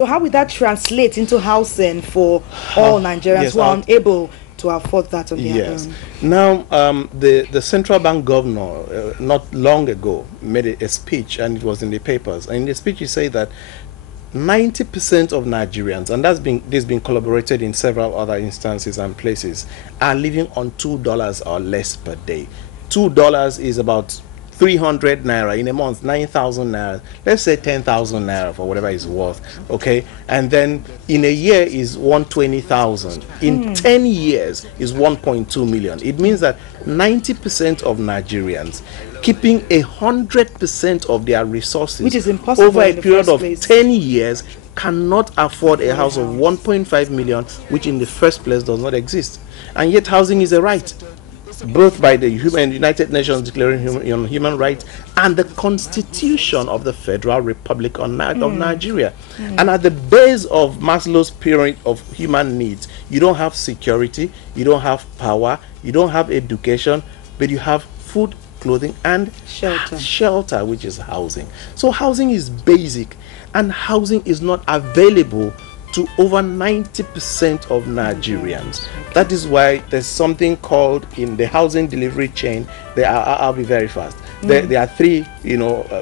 So how will that translate into housing for all Nigerians yes, who are unable to afford that on their own? Now, the central bank governor not long ago made a speech, and it was in the papers. And in the speech, he said that 90% of Nigerians, and this been corroborated in several other instances and places, are living on $2 or less per day. $2 is about 300 naira in a month, 9,000 naira. Let's say 10,000 naira for whatever it's worth, okay? And then in a year is 120,000. In 10 years is 1.2 million. It means that 90% of Nigerians keeping 100% of their resources, which is impossible, over a period of place. 10 years cannot afford a house of 1.5 million, which in the first place does not exist. And yet housing is a right, both by the United Nations declaring human rights and the Constitution of the Federal Republic of Nigeria. And at the base of Maslow's pyramid of human needs, you don't have security, you don't have power, you don't have education, but you have food, clothing, and shelter, which is housing. So housing is basic, and housing is not available to over 90% of Nigerians. That is why there's something called in the housing delivery chain. I'll be very fast. There are three,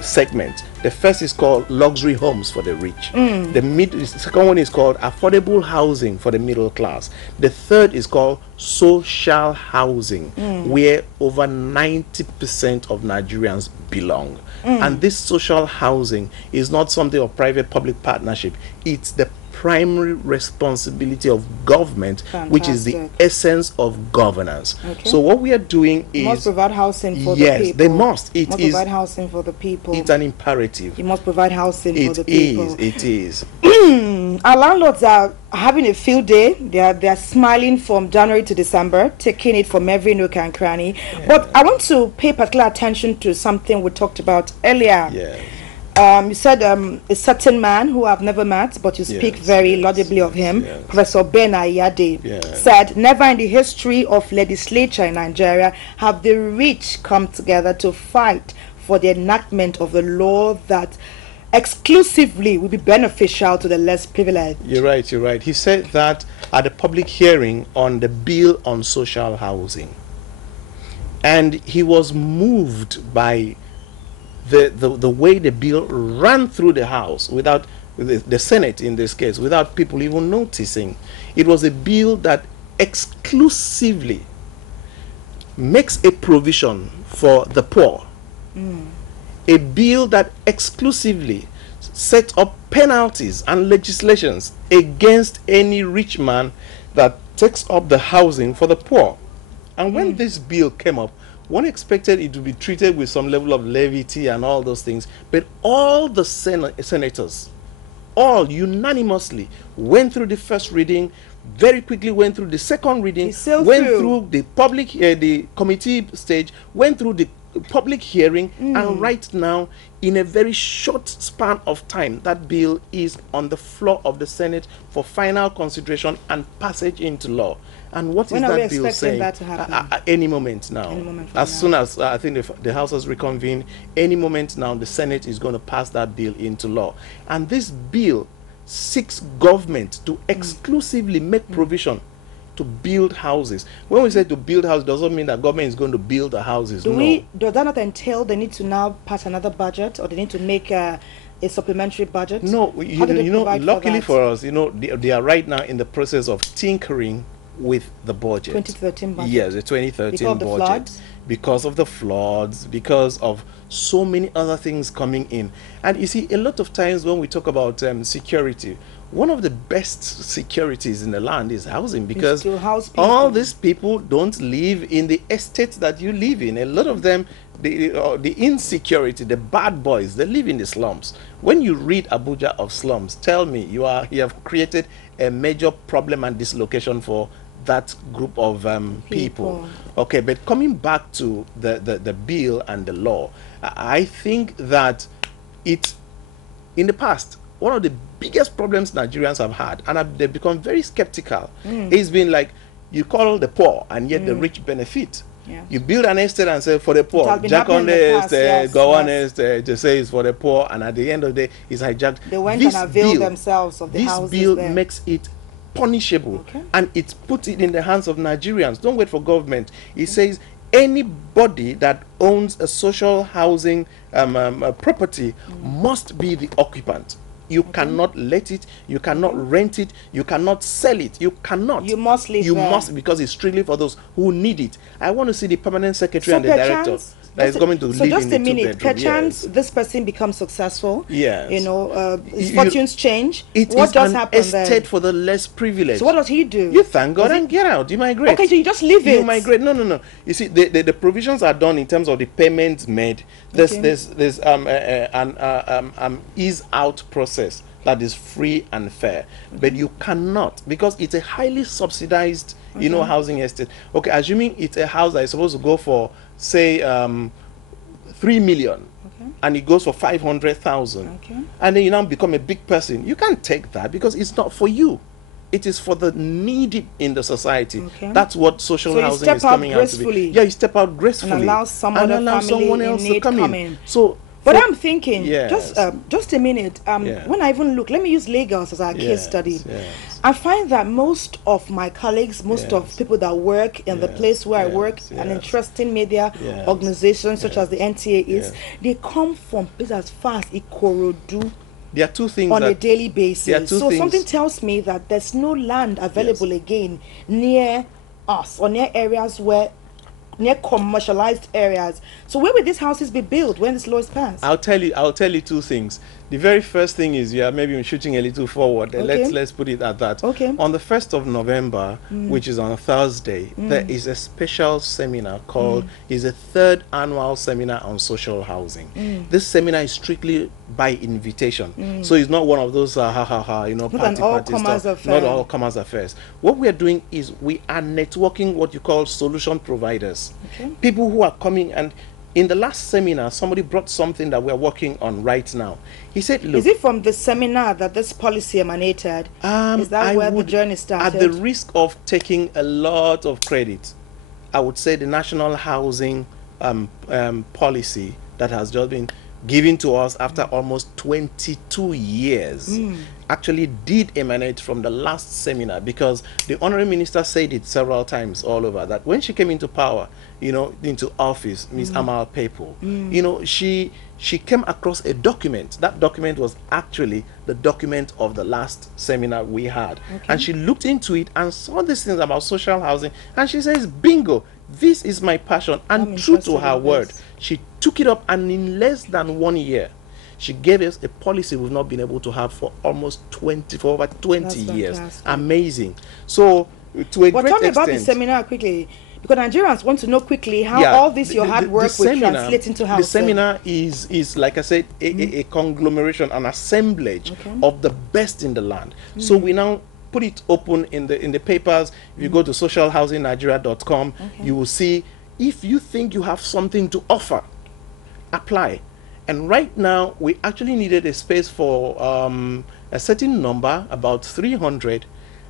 segments. The first is called luxury homes for the rich. The second one is called affordable housing for the middle class. The third is called social housing, where over 90% of Nigerians belong. And this social housing is not something of private-public partnership. It's the primary responsibility of government, which is the essence of governance. So what we are doing is... You must provide housing for the people. Yes, they must. You must provide housing for the people. It's an imperative. You must provide housing for the people. It is. Our landlords are having a field day. They are smiling from January to December, taking it from every nook and cranny. But I want to pay particular attention to something we talked about earlier. You said a certain man who I've never met, but you speak very laudably of him, Professor Ben Ayade, said, never in the history of legislature in Nigeria have the rich come together to fight for the enactment of a law that exclusively will be beneficial to the less privileged. You're right. He said that at a public hearing on the bill on social housing. And he was moved by the way the bill ran through the House without the Senate in this case, without people even noticing. It was a bill that exclusively makes a provision for the poor. A bill that exclusively sets up penalties and legislations against any rich man that takes up the housing for the poor. And when this bill came up, one expected it to be treated with some level of levity and all those things, but all the senators, all unanimously went through the first reading, very quickly went through the second reading, went through the public, the committee stage, went through the public hearing, and right now, in a very short span of time, that bill is on the floor of the Senate for final consideration and passage into law. And what is that bill saying? That to happen? Any moment now. As soon as I think the House has reconvened, any moment now, the Senate is going to pass that bill into law. And this bill seeks government to exclusively make provision to build houses. When we say to build houses, doesn't mean that government is going to build the houses. Does that not entail they need to now pass another budget, or they need to make a supplementary budget? No, luckily for us, they are right now in the process of tinkering with the budget. 2013 budget. Yes, the 2013 budget. Because of the floods, because of so many other things coming in. And you see, a lot of times when we talk about security, one of the best securities in the land is housing, because all these people don't live in the estates that you live in. A lot of them, the insecurity, the bad boys, they live in the slums. When you read Abuja of slums, tell me you have created a major problem and dislocation for that group of people. Okay, but coming back to the bill and the law, I think that in the past, one of the biggest problems Nigerians have had, and they've become very skeptical, it's been like, you call the poor and yet the rich benefit. Yeah. You build an estate and say for the poor. Jack on the estate, go on estate, just say it's for the poor, and at the end of the day, it's hijacked. They went and availed themselves of the houses. This bill there. makes it punishable, and it puts it in the hands of Nigerians. Don't wait for government. It says anybody that owns a social housing property must be the occupant. You cannot let it, you cannot rent it, you cannot sell it, you cannot. You must live You there. must, because it's strictly for those who need it. I want to see the permanent secretary and the director that is going to live in the two-bedroom. So just a minute, perchance this person becomes successful. Yes. You know, his fortunes change. What does happen then? Estate for the less privileged. So what does he do? You thank God and get out. You migrate. Okay, so you just leave it. You migrate. No. You see, the provisions are done in terms of the payments made. There's an ease out process that is free and fair, but you cannot, because it's a highly subsidized, you know, housing estate. Okay, assuming it's a house that is supposed to go for, say, 3 million, and it goes for 500,000, and then you now become a big person. You can't take that because it's not for you. It is for the needy in the society. That's what social housing is coming out to be. Yeah, you step out gracefully and allow someone else to come in. So. But I'm thinking, just a minute, when I even look, let me use Lagos as our case study. I find that most of my colleagues, most of people that work in the place where I work, an interesting media organization such as the NTA is, they come from places as far as Ikorodu. There are two things on a daily basis. So things. Something tells me that there's no land available again near us or near areas where near commercialized areas. So where will these houses be built when this law is passed? I'll tell you two things. The very first thing is, maybe I'm shooting a little forward. Let's put it at that. On the 1st of November, which is on Thursday, there is a special seminar called, is a 3rd annual seminar on social housing. This seminar is strictly by invitation. So it's not one of those party stuff. Not all commerce affairs. What we are doing is we are networking what you call solution providers. People who are coming, and in the last seminar, somebody brought something that we're working on right now. He said, look... Is it from the seminar that this policy emanated? Is that where the journey started? At the risk of taking a lot of credit, I would say the national housing policy that has just been given to us after almost 22 years actually did emanate from the last seminar, because the Honorable Minister said it several times all over that when she came into power, into office, Ms. Amal Pepo, she came across a document. That document was actually the document of the last seminar we had. And she looked into it and saw these things about social housing, and she says, bingo, this is my passion. And true to her word, she took it up, and in less than 1 year, she gave us a policy we've not been able to have for over 20 years. Amazing. So, to a great extent... Tell me about the seminar quickly, because Nigerians want to know quickly how all this your hard work will translate into housing. The seminar is like I said, a conglomeration, an assemblage of the best in the land. So we now put it open in the papers. If you go to socialhousingnigeria.com, you will see, if you think you have something to offer, apply. And right now, we actually needed a space for a certain number, about 300.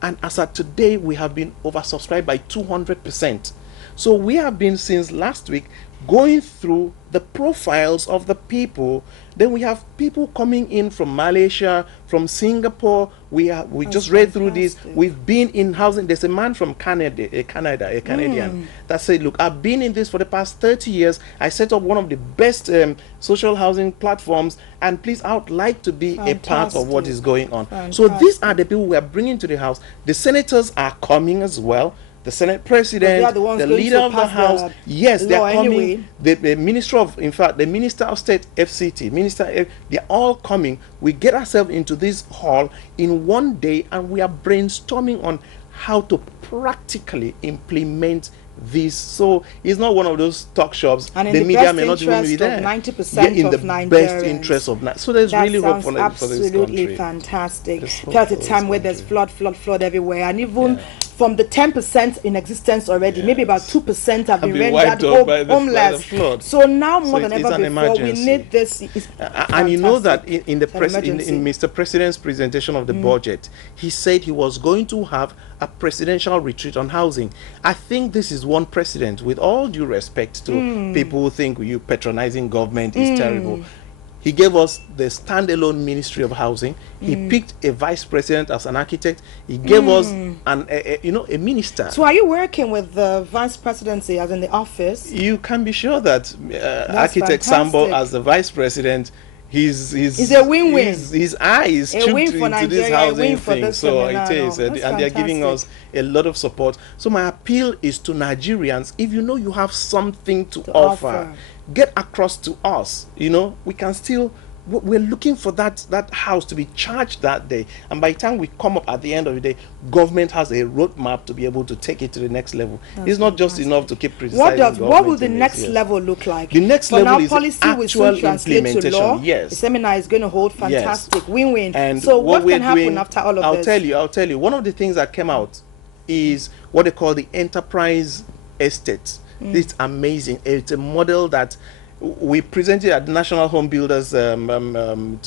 And as of today, we have been oversubscribed by 200%. So we have been, since last week, going through the profiles of the people. Then we have people coming in from Malaysia, from Singapore. We just read through this. We've been in housing. There's a man from Canada, a Canadian, that said, look, I've been in this for the past 30 years. I set up one of the best social housing platforms, and please, I would like to be a part of what is going on. So these are the people we are bringing to the house. The senators are coming as well. The Senate President, the leader of the House, yes, they are coming. Anyway. The Minister of State, FCT, they're all coming. We get ourselves into this hall in one day, and we are brainstorming on how to practically implement this. So it's not one of those talk shops. And the media may not even be there. 90% in of the Nigerians. Best interest of so there's really hope for this country. Absolutely fantastic. At a time where there's flood everywhere, and even from the 10% in existence already, maybe about 2% have been rendered homeless. So now more than ever before, we need this. And you know that in Mr. President's presentation of the budget, he said he was going to have a presidential retreat on housing. I think this is one president. With all due respect to people who think you patronizing government is terrible, he gave us the standalone Ministry of Housing. He picked a vice president as an architect. He gave us a minister. So are you working with the vice presidency as in the office? You can be sure that architect Sambo as the vice president, he's a win-win. His eye is tuned into this housing thing. So it is, and they're giving us a lot of support. So my appeal is to Nigerians: if you know you have something to offer, get across to us. We can still. We're looking for that house to be charged that day, and by the time we come up at the end of the day, government has a roadmap to be able to take it to the next level. It's not just enough to keep criticizing. What will the next level look like? The next level is policy actual will translate to law. Yes, the seminar is going to hold fantastic win-win. And so what can happen after all of this? I'll tell you. One of the things that came out is what they call the enterprise estate. It's amazing. It's a model that we presented at National Home Builders in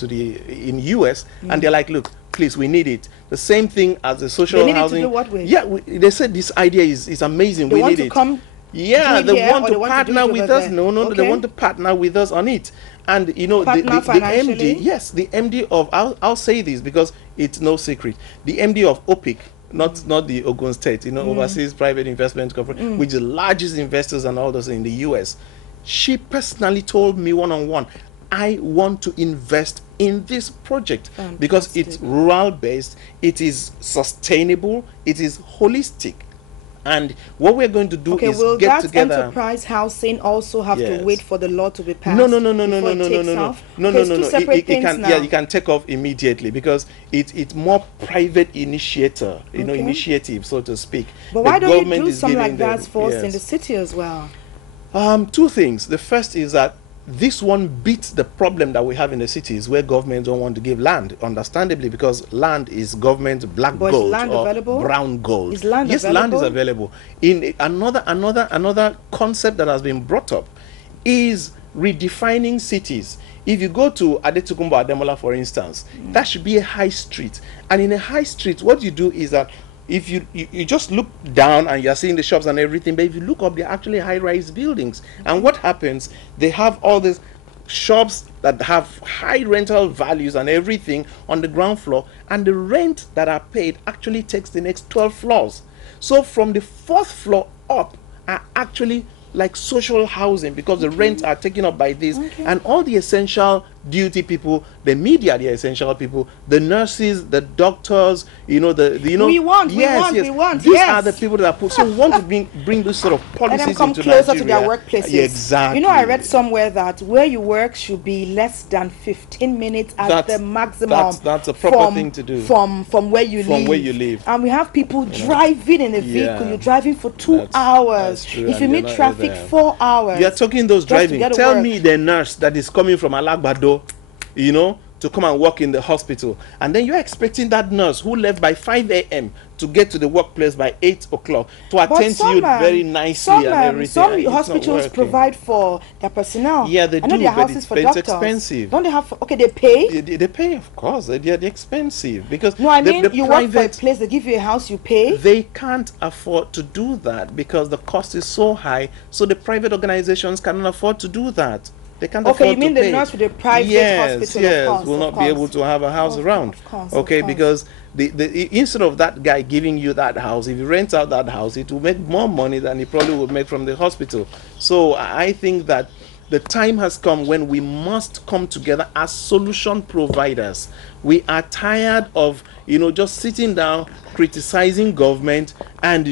US, and they're like, look, please, we need it. The same thing as the social housing. To do what with? Yeah, they said this idea is amazing. They we want need to it. Come yeah, they want to partner with us. There? No, they want to partner with us on it. And the MD, yes, the MD of I'll say this because it's no secret. The MD of OPIC, not the Ogun State, Overseas Private Investment Corporation, which is the largest investors and all those in the US. She personally told me one-on-one, I want to invest in this project because it's rural based, it is sustainable, it is holistic. And what we're going to do is will get that together. Enterprise housing also have to wait for the law to be passed? No. Separate things now. Yeah, you can take off immediately because it's more private initiative, so to speak. But why don't you do something like that for us in the city as well? Two things. The first is that this one beats the problem that we have in the cities where governments don't want to give land, understandably, because land is government black gold or brown gold. Is land available? Land is available. In another concept that has been brought up is redefining cities. If you go to Adetukumbo Ademola, for instance, that should be a high street. And in a high street, what you do is that if you just look down and you're seeing the shops and everything, but if you look up, they're actually high-rise buildings. And what happens, they have all these shops that have high rental values and everything on the ground floor, and the rent that are paid actually takes the next 12 floors. So from the 4th floor up are actually like social housing because the rents are taken up by this, and all the essential duty people, the media, the essential people, the nurses, the doctors, we want. These are the people that are put. So we want to bring this sort of policies and come into closer Nigeria. to their workplaces. Exactly. I read somewhere that where you work should be less than 15 minutes at the maximum. That's a proper thing to do. From where you live. From where you live. And we have people driving in a vehicle. You're driving for 2 hours. That's true. If you meet traffic, 4 hours. You're talking those driving. Tell me the nurse that is coming from Alagbado, to come and work in the hospital, and then you're expecting that nurse who left by 5 a.m. to get to the workplace by 8 o'clock to attend to you very nicely and everything. Some hospitals provide for their personnel. Yeah, they do, I know their but houses for doctors. It's expensive. Don't they have? They pay. They pay, of course. They're expensive because no, I mean you work for a place, they give you a house, you pay. They can't afford to do that because the cost is so high. So the private organizations cannot afford to do that. They can't afford to pay. You mean the nurse with the private hospital? Yes, will not be able to have a house around. Of course. Because instead of that guy giving you that house, if you rent out that house, it will make more money than he probably would make from the hospital. So I think that the time has come when we must come together as solution providers. We are tired of, just sitting down, criticizing government, and,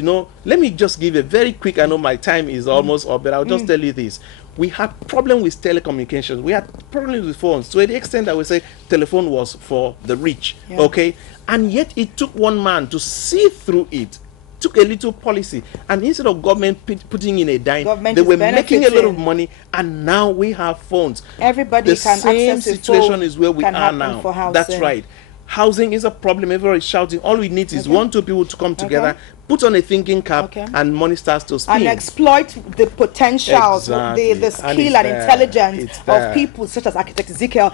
let me just give a very quick, I know my time is almost up, but I'll just tell you this. We had problem with telecommunications. We had problems with phones. To the extent that we say telephone was for the rich, okay? And yet it took one man to see through it. Took a little policy, and instead of government putting in a dime, they were making a lot of money, and now we have phones. Everybody can access. The same situation is where we are now. That's right. Housing is a problem. Everybody is shouting. All we need is 1-2 people to come together, put on a thinking cap, and money starts to spin. And exploit the potential, the skill and intelligence of people such as architect Ezekiel.